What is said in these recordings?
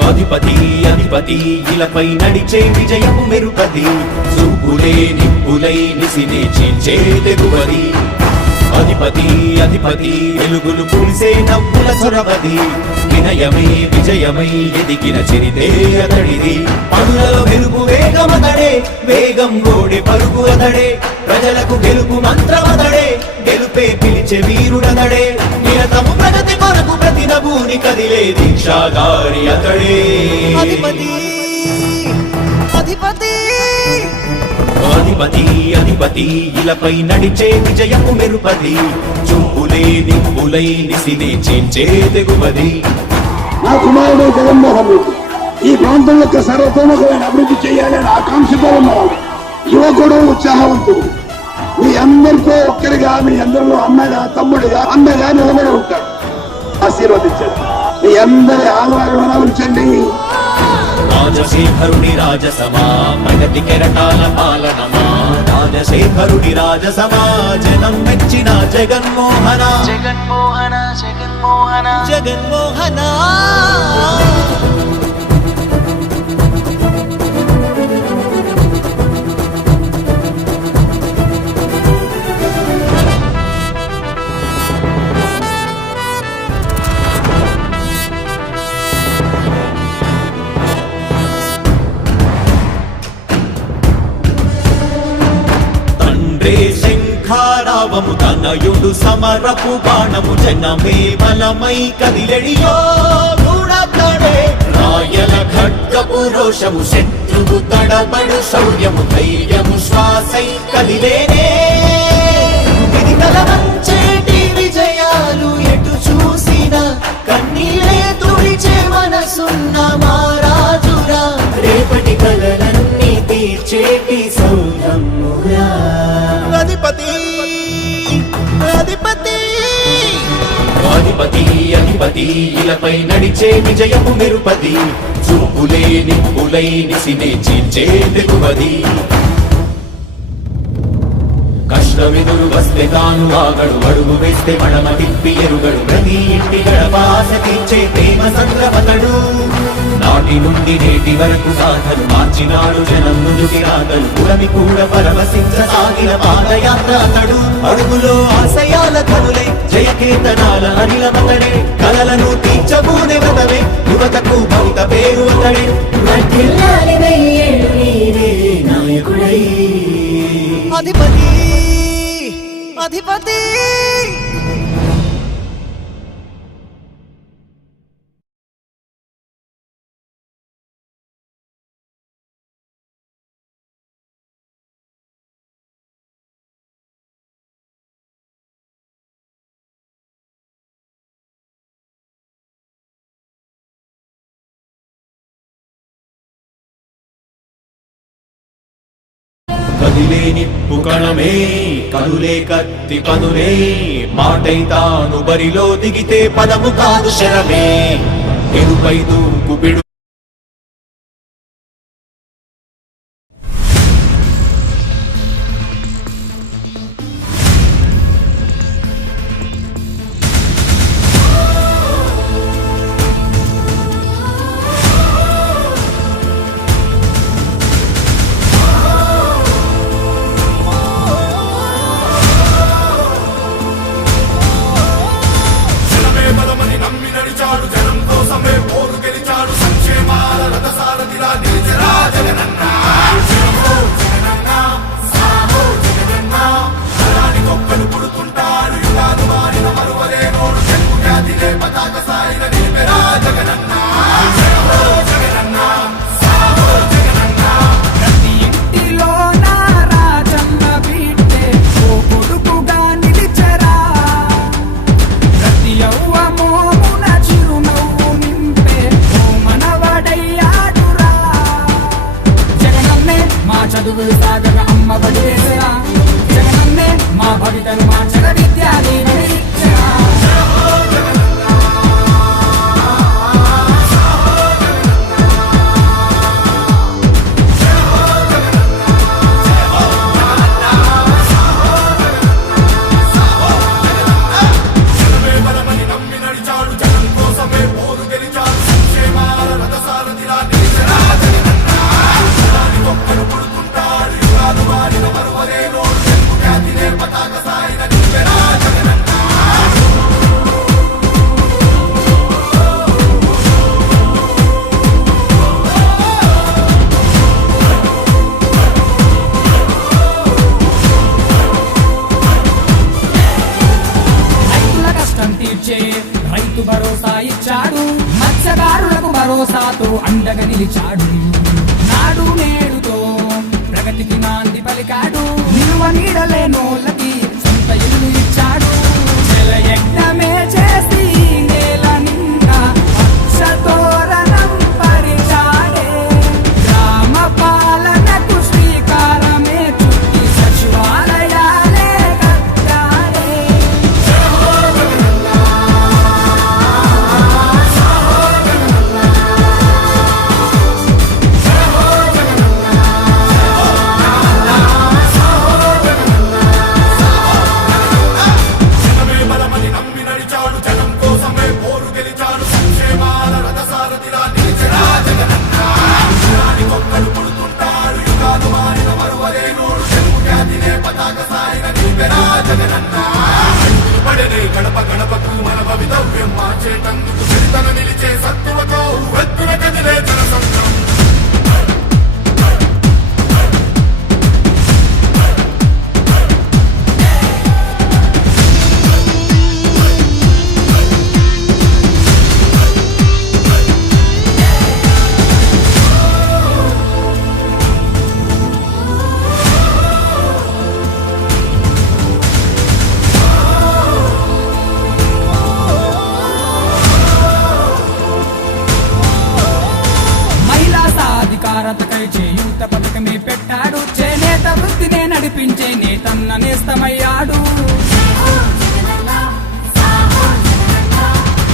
అధిపతి అధిపతి ఇలపై నడిచే విజయము మెరుపది చూపులే నిప్పులై నిసినే చీల్చే తెగువది అధిపతి అధిపతి వెలుగులు పూసే నవ్వుల చొరవది వినయమై విజయమై ఎదిగిన చరితే అతడిది పనులలో వెలుగు వేగమతడే వేగం గోడే పరుగు అతడే ప్రజలకు గెలుపు మంత్రమతడే గెలుపే పిలిచే వీరుడతడే నిరతము ప్రగతి కొరకు ప్రతి నభూని కదిలే దీక్షాధారి అతడే అధిపతి అధిపతి అధిపతి అధిపతి ఇలపై నడిచే విజయము మెరుపది చూపులే నిప్పులై నిసినే చీల్చే తెగువది. నా కుమారుడు జగన్మోహన్ రెడ్డి ఈ ప్రాంతం యొక్క సర్వతోముఖమైన అభివృద్ధి చేయాలని ఆకాంక్షతో ఉన్నవాడు, యువకుడు, ఉత్సాహవంతుడు. మీ అందరితో ఒక్కరిగా, మీ అందరిలో అన్నగా, తమ్ముడిగా, అన్నగా నిలబడి ఉంటాడు. ఆశీర్వదించండి, మీ అందరి ఆదరణ ఉంచండి. రాజశేఖరుడి రాజసమా ప్రగతి కెరటాల పాలనమా రాజశేఖరుడి రాజసమా జనం మెచ్చిన జగన్మోహన జగన్మోహన జగన్మోహన జగన్మోహన. శంఖారావము తనయుడు సమరపు బాణము జనమే బలమై కదిలెడియో గూడతడే రాయల ఖడ్గపు రోషము శత్రువు తడబడు శౌర్యము ధైర్యము శ్వాసై కదిలేనే ఇది కలవంచేటి విజయాలు ఎటు చూసిన కన్నీరే తుడిచే మనసున్న మారాజురా రేపటి కలలన్నీ తీర్చేటి సౌరమ్మురా. అధిపతి అధిపతి అధిపతి అధిపతి ఇలపై నడిచే విజయము మెరుపది చూపులే నిప్పులై నిసినే చీల్చే తెగువది కష్టమెదురు వస్తే తాను ఆగడు అడుగు వేస్తే మడమ తిప్పి ఎరుగడు ప్రతి ఇంటి గడపాస తీర్చే ప్రేమ సంద్రపతడు నాటి నుండి నేటి వరకు సాధలు మార్చినాడు జనం నుదుటి రాగలు పురమి కూడా పరవశించసాగిన పాదయాత్ర అతడు అడుగులో ఆశయాల కనులై జయకేతనాల అనిలమతడే కలలను తీర్చబూనే వ్రతమే యువతకు భవిత పేరు అతడే నాయకుడై. అధిపతి అధిపతి కదిలే నిప్పు కణమే కనులే కత్తి పనులే మాటై తాను బరిలో దిగితే పదము కాదు శరమే ఎరుపై దూకు బిడు జనం కోసమే పోరు గెలిచాడు సంక్షేమ భరోసాతో అండగా నిలిచాడు. నాడు నేడుతో ప్రగతికి నాంది పలికాడు. నిలువ నీడలేనోళ్ళకి సొంత ఇల్లు ఇచ్చాడు. జలయజ్ఞమే చేసి నేల నిండా పచ్చతోరణం పరిచాడే. గ్రామ పాలనకు శ్రీకారమే చుట్టి సచివాలయాలే కట్టాడే. జనమే బలమని నమ్మి నడిచాడు. జనం కోసమే పోరు గెలిచాడు. సంక్షేమాల రథసారథిలా నిలిచెరా జగనన్న. యుగానికొక్కడు పుడుతుంటాడు. యుగాలు మారిన మరువలేనోడు. తెలుగు జాతినే పతాక సాయిన నిలిపెరా జగనన్న. అడుగులు పడనే గడప గడపకు మన భవితవ్యం మార్చేటందుకు చరితన నిలిచే సత్తువతో వెత్తున కదిలే జనసంద్రం. మహిళా సాధికారతకై చేయూత పథకమే పెట్టాడు. చేనేత వృత్తినే నడిపించే నేతన్న నేస్తమయ్యాడు.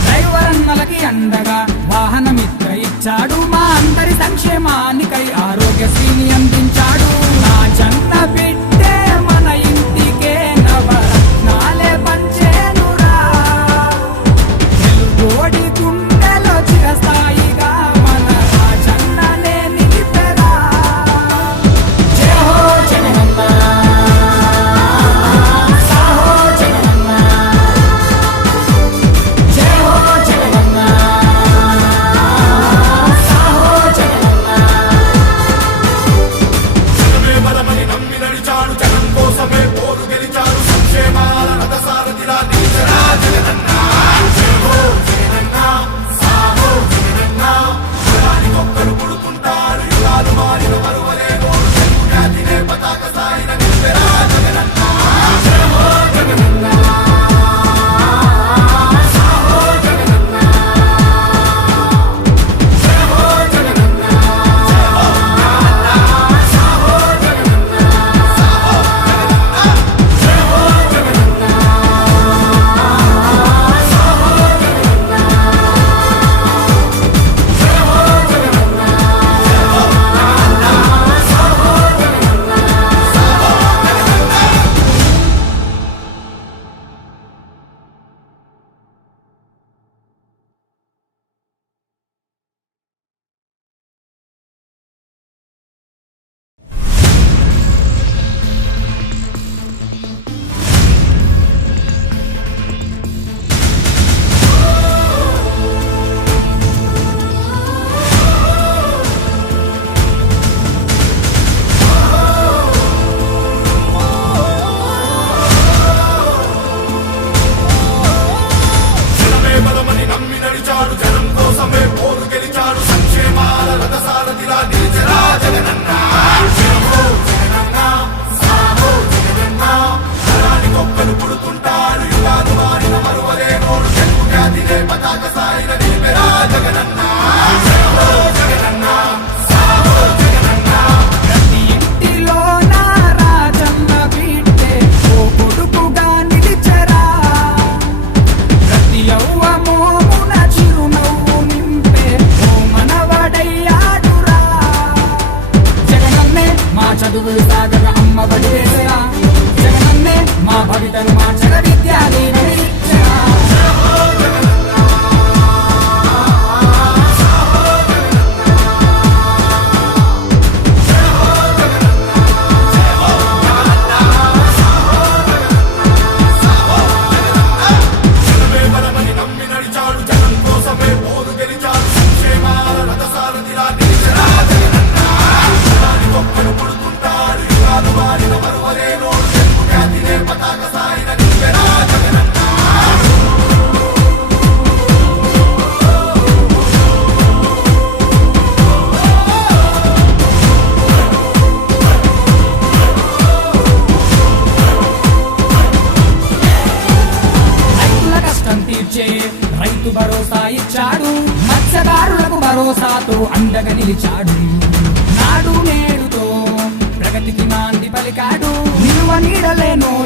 డ్రైవర్ అన్నలకి అండగా వాహనమిత్ర ఇచ్చాడు. మా అందరి సంక్షేమానికై ఆరోగ్యశ్రీని అందించాడు. నా జన్న బిడ్డే మన ఇంటికే నవరత్నాలే పంచేనురా. తెలుగోడి గుండెలో చిరస్థాయిగా మన రాజన్ననే నిలిపెరా. జయ హో జగనన్న, సాహో జగనన్న. జయ హో జగనన్న, సాహో జగనన్న. భరోసాతో అండగా నిలిచాడు. నాడు నేడుతో ప్రగతికి నాంది పలికాడు. నిలువ నీడలేనో